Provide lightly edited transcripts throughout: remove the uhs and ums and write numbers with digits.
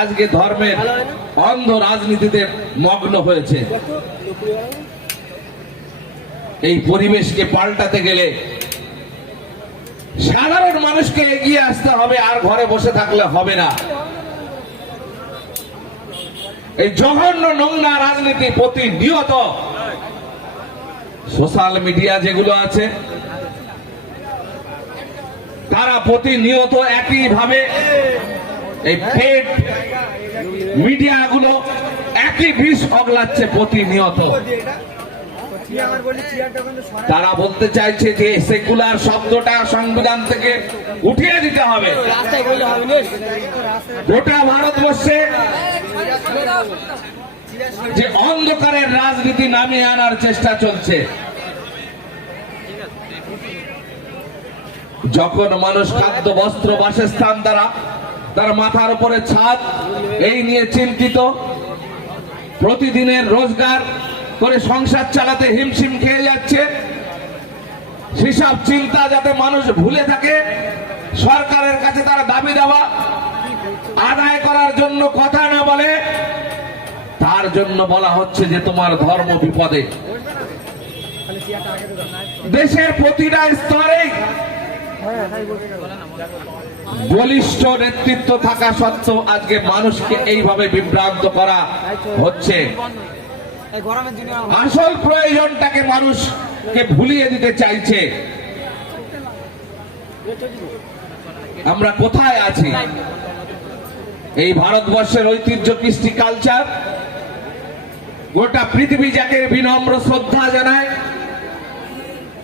আজকে ধর্মের অন্ধ রাজনীতিতে মগ্ন হয়েছে। এই পরিবেশকে পাল্টাতে গেলে সাধারণ মানুষকে এগিয়ে আসতে হবে, আর ঘরে বসে থাকলে হবে না। এই জঘন্য নোংরা রাজনীতি প্রতিনিয়ত সোশ্যাল মিডিয়া যেগুলো আছে তারা প্রতিনিয়ত একইভাবে এই পেড মিডিয়াগুলো একই বিষ অগলাচ্ছে প্রতিনিয়ত। তারা বলতে চাইছে যে সেকুলার শব্দটা সংবিধান থেকে উঠিয়ে দিতে হবে। গোটা ভারতবর্ষে যে অন্ধকারের রাজনীতি নামিয়ে আনার চেষ্টা চলছে। যখন মানুষ খাদ্য বস্ত্র বাসস্থান দ্বারা তার মাথার উপরে ছাদ এই নিয়ে চিন্তিত, প্রতিদিনের রোজগার করে সংসার চালাতে হিমশিম খেয়ে যাচ্ছে, সেসব চিন্তা যাতে মানুষ ভুলে থাকে, সরকারের কাছে তারা দাবি দেওয়া আদায় করার জন্য কথা না বলে, তার জন্য বলা হচ্ছে যে তোমার ধর্ম বিপদে। দেশের প্রতিটা স্তরে বলিষ্ঠ নেতৃত্ব থাকা সত্ত্বেও আজকে মানুষকে এইভাবে বিভ্রান্ত করা হচ্ছে। আসল প্রয়োজনটাকে মানুষকে ভুলিয়ে দিতে চাইছে। আমরা কোথায় আছি? এই ভারতবর্ষের ঐতিহ্য, কৃষ্টি, কালচার গোটা পৃথিবী যাকে বিনম্র শ্রদ্ধা জানায়,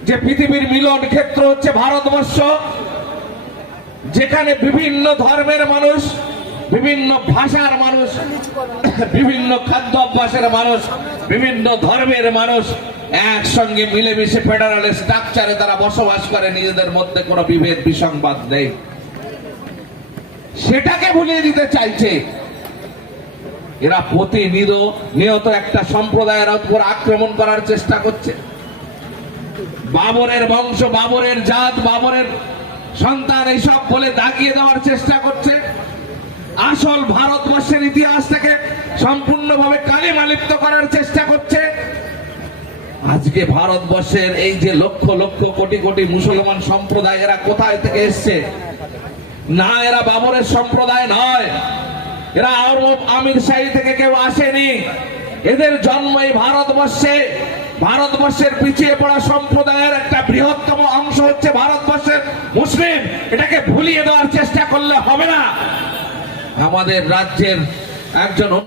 যে পৃথিবীর মিলন ক্ষেত্র হচ্ছে ভারতবর্ষ, যেখানে বিভিন্ন ধর্মের মানুষ, বিভিন্ন ভাষার মানুষ, বিভিন্ন খাদ্য অভ্যাসের মানুষ, বিভিন্ন ধর্মের মানুষ একসঙ্গে মিলেমিশে ফেডারেল স্ট্রাকচারে তারা বসবাস করে, নিজেদের মধ্যে কোনো বিভেদ বিসংবাদ নেই। সেটাকে ভুলিয়ে দিতে চাইছে এরা। প্রতিনিয়ত একটা সম্প্রদায়ের উপর আক্রমণ করার চেষ্টা করছে। বাবরের বংশ, বাবরের জাত, বাবরের সন্তান এইসব বলে দাগিয়ে দেওয়ার চেষ্টা করছে। আসল ভারতবর্ষের ইতিহাসটাকে সম্পূর্ণভাবে কালিমালিপ্ত করার চেষ্টা করছে। আজকে ভারতবর্ষের এই যে লক্ষ লক্ষ কোটি কোটি মুসলমান সম্প্রদায়, এরা কোথায় থেকে এসছে? না, এরা বাবরের সম্প্রদায় নয়, এরা আমির শাহী থেকে কেউ আসেনি। এদের জন্ম এই ভারতবর্ষে। ভারতবর্ষের পিছিয়ে পড়া সম্প্রদায়ের একটা বৃহত্তম অংশ হচ্ছে ভারতবর্ষের মুসলিম। এটাকে ভুলিয়ে দেওয়ার চেষ্টা করলে হবে না। আমাদের রাজ্যের একজন